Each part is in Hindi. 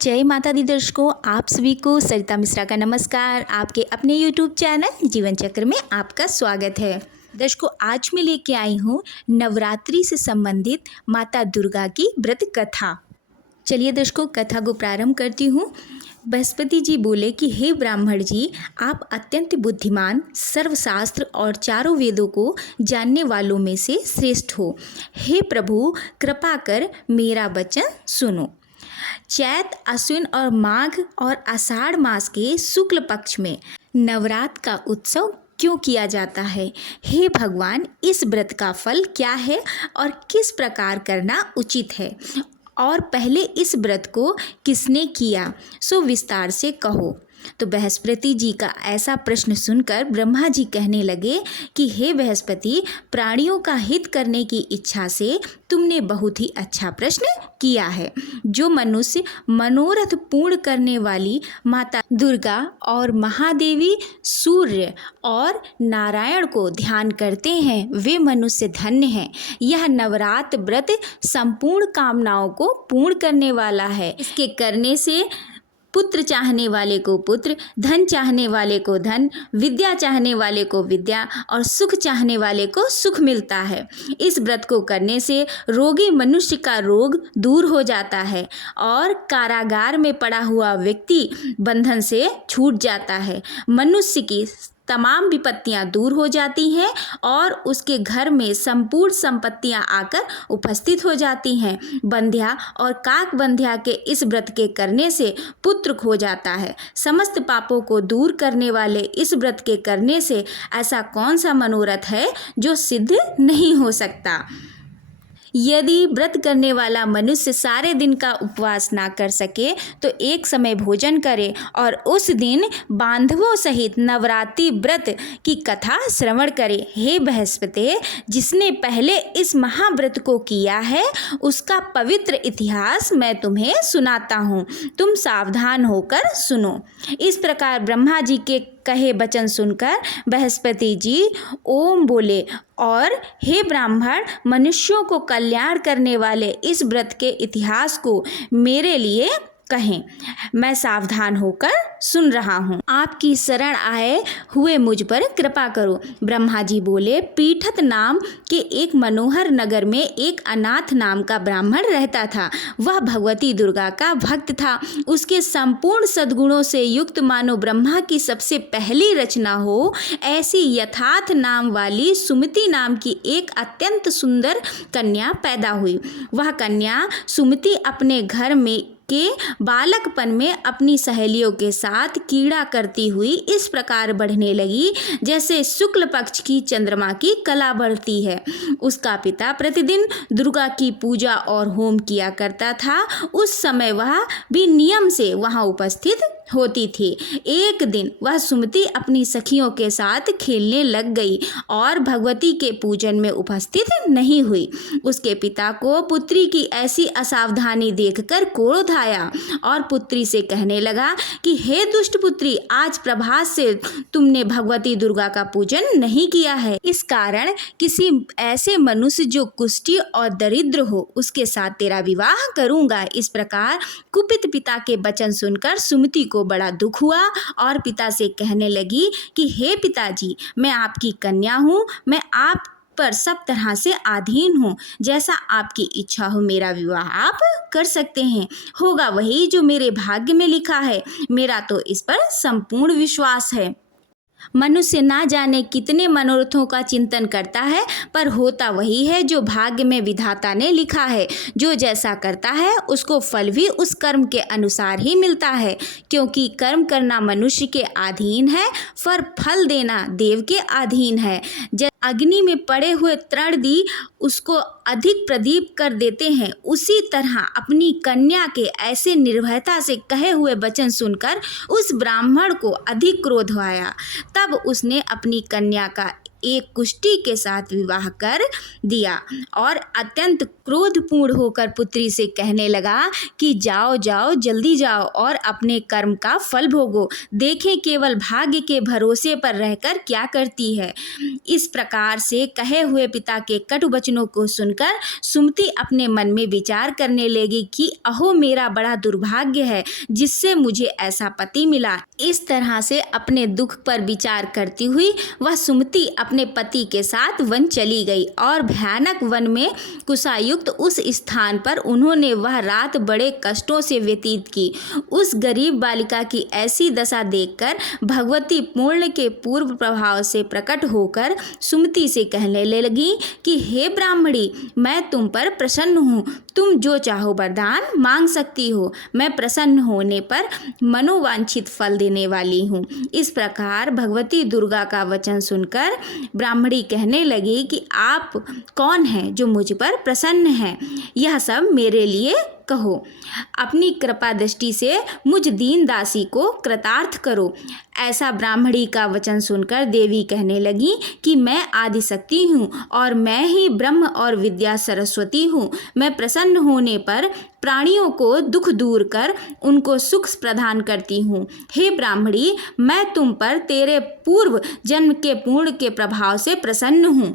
जय माता दी दर्शकों, आप सभी को सरिता मिश्रा का नमस्कार। आपके अपने YouTube चैनल जीवन चक्र में आपका स्वागत है। दर्शकों, आज मैं लेके आई हूँ नवरात्रि से संबंधित माता दुर्गा की व्रत कथा। चलिए दर्शकों, कथा को प्रारंभ करती हूँ। बृहस्पति जी बोले कि हे ब्राह्मण जी, आप अत्यंत बुद्धिमान, सर्वशास्त्र और चारों वेदों को जानने वालों में से श्रेष्ठ हो। हे प्रभु, कृपा कर मेरा वचन सुनो। चैत, अश्विन और माघ और आषाढ़ मास के शुक्ल पक्ष में नवरात्र का उत्सव क्यों किया जाता है? हे भगवान, इस व्रत का फल क्या है और किस प्रकार करना उचित है? और पहले इस व्रत को किसने किया, सो विस्तार से कहो। तो बृहस्पति जी का ऐसा प्रश्न सुनकर ब्रह्मा जी कहने लगे कि हे बृहस्पति, प्राणियों का हित करने की इच्छा से तुमने बहुत ही अच्छा प्रश्न किया है। जो मनुष्य मनोरथ पूर्ण करने वाली माता दुर्गा और महादेवी सूर्य और नारायण को ध्यान करते हैं, वे मनुष्य धन्य हैं। यह नवरात्र व्रत संपूर्ण कामनाओं को पूर्ण करने वाला है। इसके करने से पुत्र चाहने वाले को पुत्र, धन चाहने वाले को धन, विद्या चाहने वाले को विद्या और सुख चाहने वाले को सुख मिलता है। इस व्रत को करने से रोगी मनुष्य का रोग दूर हो जाता है और कारागार में पड़ा हुआ व्यक्ति बंधन से छूट जाता है। मनुष्य की तमाम विपत्तियां दूर हो जाती हैं और उसके घर में संपूर्ण संपत्तियां आकर उपस्थित हो जाती हैं। बंध्या और काक बंध्या के इस व्रत के करने से पुत्र खो जाता है। समस्त पापों को दूर करने वाले इस व्रत के करने से ऐसा कौन सा मनोरथ है जो सिद्ध नहीं हो सकता? यदि व्रत करने वाला मनुष्य सारे दिन का उपवास ना कर सके तो एक समय भोजन करे और उस दिन बांधवों सहित नवरात्रि व्रत की कथा श्रवण करे। हे बृहस्पति, जिसने पहले इस महाव्रत को किया है उसका पवित्र इतिहास मैं तुम्हें सुनाता हूँ, तुम सावधान होकर सुनो। इस प्रकार ब्रह्मा जी के कहे वचन सुनकर बृहस्पति जी ओम बोले और हे ब्राह्मण, मनुष्यों को कल्याण करने वाले इस व्रत के इतिहास को मेरे लिए कहें। मैं सावधान होकर सुन रहा हूँ। आपकी शरण आए हुए मुझ पर कृपा करो। ब्रह्मा जी बोले, पीठत नाम के एक मनोहर नगर में एक अनाथ नाम का ब्राह्मण रहता था। वह भगवती दुर्गा का भक्त था। उसके संपूर्ण सद्गुणों से युक्त मानो ब्रह्मा की सबसे पहली रचना हो, ऐसी यथार्थ नाम वाली सुमति नाम की एक अत्यंत सुंदर कन्या पैदा हुई। वह कन्या सुमति अपने घर में के बालकपन में अपनी सहेलियों के साथ कीड़ा करती हुई इस प्रकार बढ़ने लगी जैसे शुक्ल पक्ष की चंद्रमा की कला बढ़ती है। उसका पिता प्रतिदिन दुर्गा की पूजा और होम किया करता था। उस समय वह भी नियम से वहां उपस्थित होती थी। एक दिन वह सुमति अपनी सखियों के साथ खेलने लग गई और भगवती के पूजन में उपस्थित नहीं हुई। उसके पिता को पुत्री की ऐसी असावधानी देखकर क्रोध आया और पुत्री से कहने लगा कि हे दुष्ट पुत्री, आज प्रभात से तुमने भगवती दुर्गा का पूजन नहीं किया है। इस कारण किसी ऐसे मनुष्य जो कुष्ठी और दरिद्र हो उसके साथ तेरा विवाह करूंगा। इस प्रकार कुपित पिता के वचन सुनकर सुमति को बड़ा दुख हुआ और पिता से कहने लगी कि हे पिताजी, मैं आपकी कन्या हूँ, मैं आप पर सब तरह से अधीन हूँ। जैसा आपकी इच्छा हो मेरा विवाह आप कर सकते हैं। होगा वही जो मेरे भाग्य में लिखा है। मेरा तो इस पर संपूर्ण विश्वास है। मनुष्य ना जाने कितने मनोरथों का चिंतन करता है, पर होता वही है जो भाग्य में विधाता ने लिखा है। जो जैसा करता है उसको फल भी उस कर्म के अनुसार ही मिलता है, क्योंकि कर्म करना मनुष्य के अधीन है, फल देना देव के अधीन है। जब अग्नि में पड़े हुए तृण दी उसको अधिक प्रदीप कर देते हैं, उसी तरह अपनी कन्या के ऐसे निर्भयता से कहे हुए वचन सुनकर उस ब्राह्मण को अधिक क्रोध आया। तब उसने अपनी कन्या का एक कुष्टी के साथ विवाह कर दिया और अत्यंत क्रोधपूर्ण होकर पुत्री से कहने लगा कि जाओ जाओ जल्दी जाओ और अपने कर्म का फल भोगो, देखें केवल भाग्य के भरोसे पर रहकर क्या करती है। इस प्रकार से कहे हुए पिता के कटु वचनों को सुनकर सुमति अपने मन में विचार करने लगी कि अहो मेरा बड़ा दुर्भाग्य है जिससे मुझे ऐसा पति मिला। इस तरह से अपने दुख पर विचार करती हुई वह सुमति अपने पति के साथ वन चली गई और भयानक वन में कुशायुक्त उस स्थान पर उन्होंने वह रात बड़े कष्टों से व्यतीत की। उस गरीब बालिका की ऐसी दशा देखकर भगवती पूर्ण के पूर्व प्रभाव से प्रकट होकर सुमति से कहने लगी कि हे ब्राह्मणी, मैं तुम पर प्रसन्न हूँ, तुम जो चाहो वरदान मांग सकती हो, मैं प्रसन्न होने पर मनोवांछित फल देने वाली हूँ। इस प्रकार भगवती दुर्गा का वचन सुनकर ब्राह्मणी कहने लगी कि आप कौन हैं जो मुझ पर प्रसन्न हैं, यह सब मेरे लिए कहो। अपनी कृपा दृष्टि से मुझ दीन दासी को कृतार्थ करो। ऐसा ब्राह्मणी का वचन सुनकर देवी कहने लगी कि मैं आदिशक्ति हूँ और मैं ही ब्रह्म और विद्या सरस्वती हूँ। मैं प्रसन्न होने पर प्राणियों को दुख दूर कर उनको सुख प्रदान करती हूँ। हे ब्राह्मणी, मैं तुम पर तेरे पूर्व जन्म के पुण्य के प्रभाव से प्रसन्न हूँ।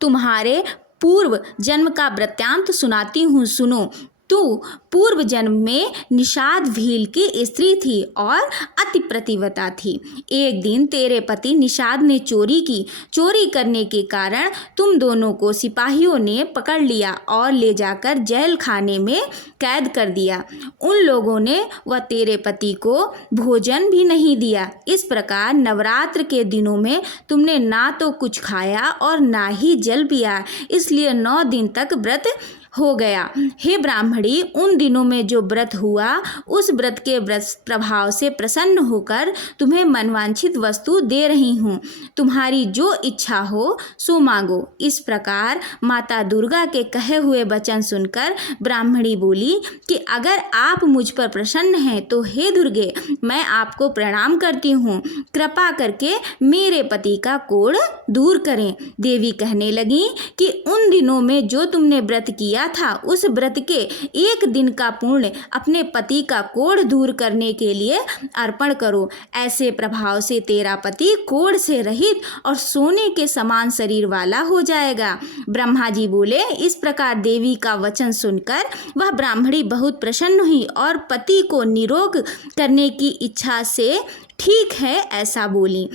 तुम्हारे पूर्व जन्म का वृत्तांत सुनाती हूँ, सुनो। तू पूर्व जन्म में निषाद भील की स्त्री थी और अति प्रतिव्रता थी। एक दिन तेरे पति निषाद ने चोरी की। चोरी करने के कारण तुम दोनों को सिपाहियों ने पकड़ लिया और ले जाकर जेल खाने में कैद कर दिया। उन लोगों ने वह तेरे पति को भोजन भी नहीं दिया। इस प्रकार नवरात्र के दिनों में तुमने ना तो कुछ खाया और ना ही जल पिया, इसलिए 9 दिन तक व्रत हो गया। हे ब्राह्मणी, उन दिनों में जो व्रत हुआ उस व्रत के व्रत प्रभाव से प्रसन्न होकर तुम्हें मनवांछित वस्तु दे रही हूँ। तुम्हारी जो इच्छा हो सो मांगो। इस प्रकार माता दुर्गा के कहे हुए वचन सुनकर ब्राह्मणी बोली कि अगर आप मुझ पर प्रसन्न हैं तो हे दुर्गे, मैं आपको प्रणाम करती हूँ, कृपा करके मेरे पति का कोढ़ दूर करें। देवी कहने लगी कि उन दिनों में जो तुमने व्रत किया था उस व्रत के एक दिन का पुण्य अपने पति का कोढ़ दूर करने के लिए अर्पण करो। ऐसे प्रभाव से तेरा पति कोढ़ से रहित और सोने के समान शरीर वाला हो जाएगा। ब्रह्मा जी बोले। इस प्रकार देवी का वचन सुनकर वह ब्राह्मणी बहुत प्रसन्न हुई और पति को निरोग करने की इच्छा से ठीक है ऐसा बोली।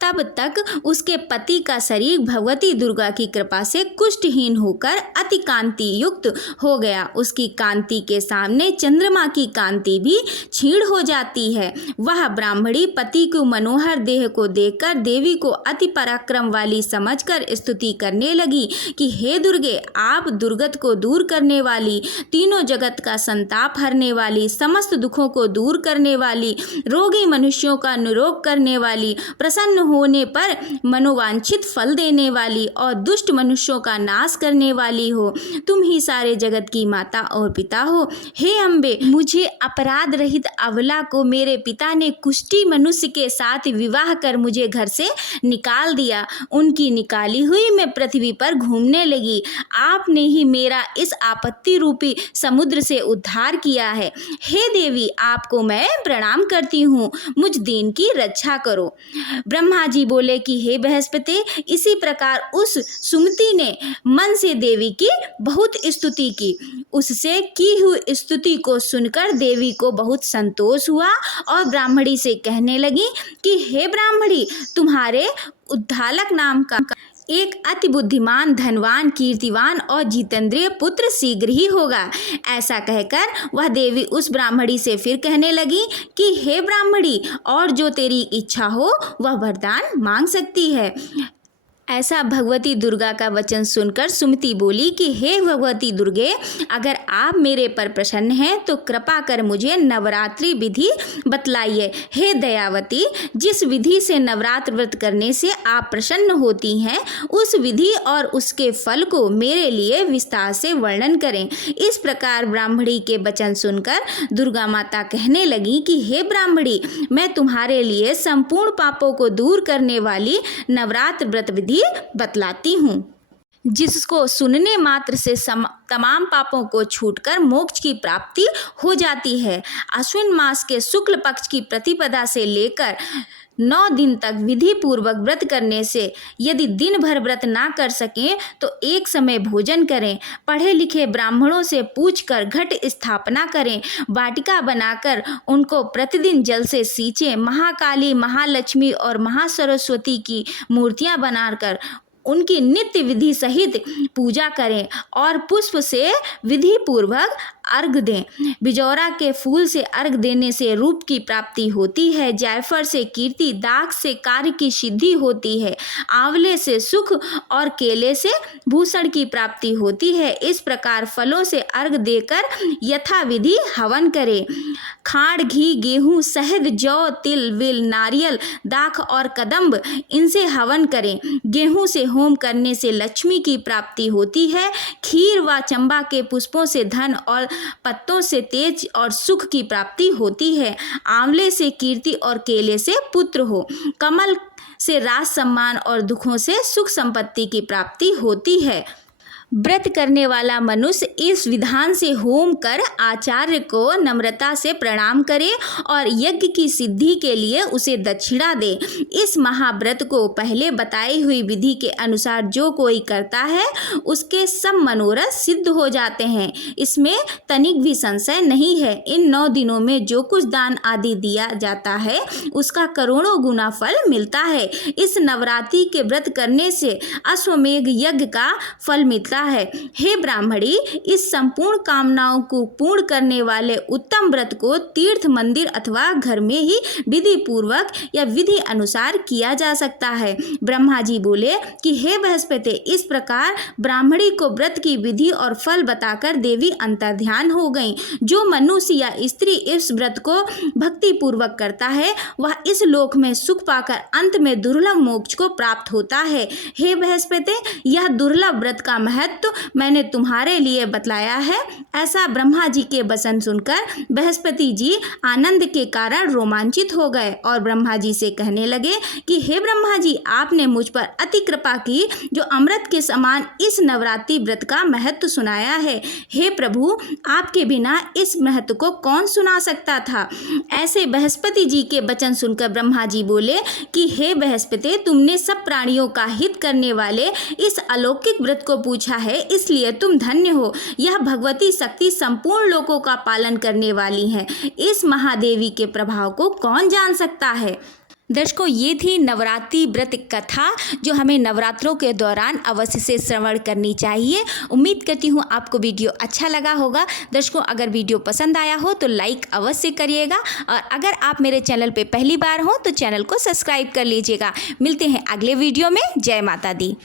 तब तक उसके पति का शरीर भगवती दुर्गा की कृपा से कुष्ठहीन होकर अति कांति युक्त हो गया। उसकी कांति के सामने चंद्रमा की कांति भी क्षीण हो जाती है। वह ब्राह्मणी पति को मनोहर देह को देखकर देवी को अति पराक्रम वाली समझकर स्तुति करने लगी कि हे दुर्गे, आप दुर्गत को दूर करने वाली, तीनों जगत का संताप हरने वाली, समस्त दुखों को दूर करने वाली, रोगी मनुष्यों का निरोग करने वाली, प्रसन्न होने पर मनोवांछित फल देने वाली और दुष्ट मनुष्यों का नाश करने वाली हो। तुम ही सारे जगत की माता और पिता हो। हे अम्बे, मुझे अपराध रहित अबला को मेरे पिता ने कुष्ठी मनुष्य के साथ विवाह कर मुझे घर से निकाल दिया। उनकी निकाली हुई मैं पृथ्वी पर घूमने लगी। आपने ही मेरा इस आपत्ति रूपी समुद्र से उद्धार किया है। हे देवी, आपको मैं प्रणाम करती हूँ, मुझ दीन की रक्षा करो। ब्रह्मा जी बोले कि हे बृहस्पति, इसी प्रकार उस सुमति ने मन से देवी की बहुत स्तुति की। उससे की हुई स्तुति को सुनकर देवी को बहुत संतोष हुआ और ब्राह्मणी से कहने लगी कि हे ब्राह्मणी, तुम्हारे उद्धालक नाम का एक अति बुद्धिमान, धनवान, कीर्तिवान और जितेंद्रिय पुत्र शीघ्र ही होगा। ऐसा कहकर वह देवी उस ब्राह्मणी से फिर कहने लगी कि हे ब्राह्मणी, और जो तेरी इच्छा हो वह वरदान मांग सकती है। ऐसा भगवती दुर्गा का वचन सुनकर सुमति बोली कि हे भगवती दुर्गे, अगर आप मेरे पर प्रसन्न हैं तो कृपा कर मुझे नवरात्रि विधि बतलाइए। हे दयावती, जिस विधि से नवरात्र व्रत करने से आप प्रसन्न होती हैं उस विधि और उसके फल को मेरे लिए विस्तार से वर्णन करें। इस प्रकार ब्राह्मणी के वचन सुनकर दुर्गा माता कहने लगी कि हे ब्राह्मणी, मैं तुम्हारे लिए संपूर्ण पापों को दूर करने वाली नवरात्र व्रत विधि बतलाती हूँ, जिसको सुनने मात्र से तमाम पापों को छूटकर मोक्ष की प्राप्ति हो जाती है। अश्विन मास के शुक्ल पक्ष की प्रतिपदा से लेकर 9 दिन तक विधि पूर्वक व्रत करने से यदि दिन भर व्रत ना कर सकें तो एक समय भोजन करें। पढ़े लिखे ब्राह्मणों से पूछकर घट स्थापना करें। वाटिका बनाकर उनको प्रतिदिन जल से सींचें। महाकाली, महालक्ष्मी और महासरस्वती की मूर्तियां बनाकर उनकी नित्य विधि सहित पूजा करें और पुष्प से विधि पूर्वक अर्घ दें। बिजौरा के फूल से अर्घ देने से रूप की प्राप्ति होती है। जायफल से कीर्ति, दाख से कार्य की सिद्धि होती है। आंवले से सुख और केले से भूषण की प्राप्ति होती है। इस प्रकार फलों से अर्घ देकर यथाविधि हवन करें। खांड, घी, गेहूं, शहद, जौ, तिल, विल, नारियल, दाख और कदम्ब, इनसे हवन करें। गेहूं से होम करने से लक्ष्मी की प्राप्ति होती है। खीर व चंबा के पुष्पों से धन और पत्तों से तेज और सुख की प्राप्ति होती है। आंवले से कीर्ति और केले से पुत्र हो। कमल से राज सम्मान और दुखों से सुख संपत्ति की प्राप्ति होती है। व्रत करने वाला मनुष्य इस विधान से होम कर आचार्य को नम्रता से प्रणाम करे और यज्ञ की सिद्धि के लिए उसे दक्षिणा दे। इस महाव्रत को पहले बताई हुई विधि के अनुसार जो कोई करता है उसके सब मनोरथ सिद्ध हो जाते हैं। इसमें तनिक भी संशय नहीं है। इन 9 दिनों में जो कुछ दान आदि दिया जाता है उसका करोड़ों गुना फल मिलता है। इस नवरात्रि के व्रत करने से अश्वमेघ यज्ञ का फल मिलता है। हे ब्राह्मणी, इस संपूर्ण कामनाओं को पूर्ण करने वाले उत्तम व्रत को तीर्थ, मंदिर अथवा घर में ही विधि पूर्वक या विधि अनुसार किया जा सकता है। ब्रह्मा जी बोले कि हे बृहस्पति, इस प्रकार ब्राह्मणी को व्रत की विधि और फल बताकर देवी अंतर्ध्यान हो गई। जो मनुष्य या स्त्री इस व्रत को भक्ति पूर्वक करता है वह इस लोक में सुख पाकर अंत में दुर्लभ मोक्ष को प्राप्त होता है। हे बृहस्पति, यह दुर्लभ व्रत का महत्व मैंने तुम्हारे लिए बतलाया है। ऐसा ब्रह्मा जी के वचन सुनकर बृहस्पति जी आनंद के कारण रोमांचित हो गए और ब्रह्मा जी से कहने लगे कि हे ब्रह्मा जी, आपने मुझ पर अति कृपा की जो अमृत के समान इस नवरात्रि व्रत का महत्व सुनाया है। हे प्रभु, आपके बिना इस महत्व को कौन सुना सकता था। ऐसे बृहस्पति जी के वचन सुनकर ब्रह्मा जी बोले कि हे बृहस्पति, तुमने सब प्राणियों का हित करने वाले इस अलौकिक व्रत को पूछा है, इसलिए तुम धन्य हो। यह भगवती शक्ति संपूर्ण लोकों का पालन करने वाली है। इस महादेवी के प्रभाव को कौन जान सकता है। दर्शकों, ये थी नवरात्रि व्रत कथा जो हमें नवरात्रों के दौरान अवश्य से श्रवण करनी चाहिए। उम्मीद करती हूँ आपको वीडियो अच्छा लगा होगा। दर्शकों, अगर वीडियो पसंद आया हो तो लाइक अवश्य करिएगा और अगर आप मेरे चैनल पे पहली बार हो तो चैनल को सब्सक्राइब कर लीजिएगा। मिलते हैं अगले वीडियो में। जय माता दी।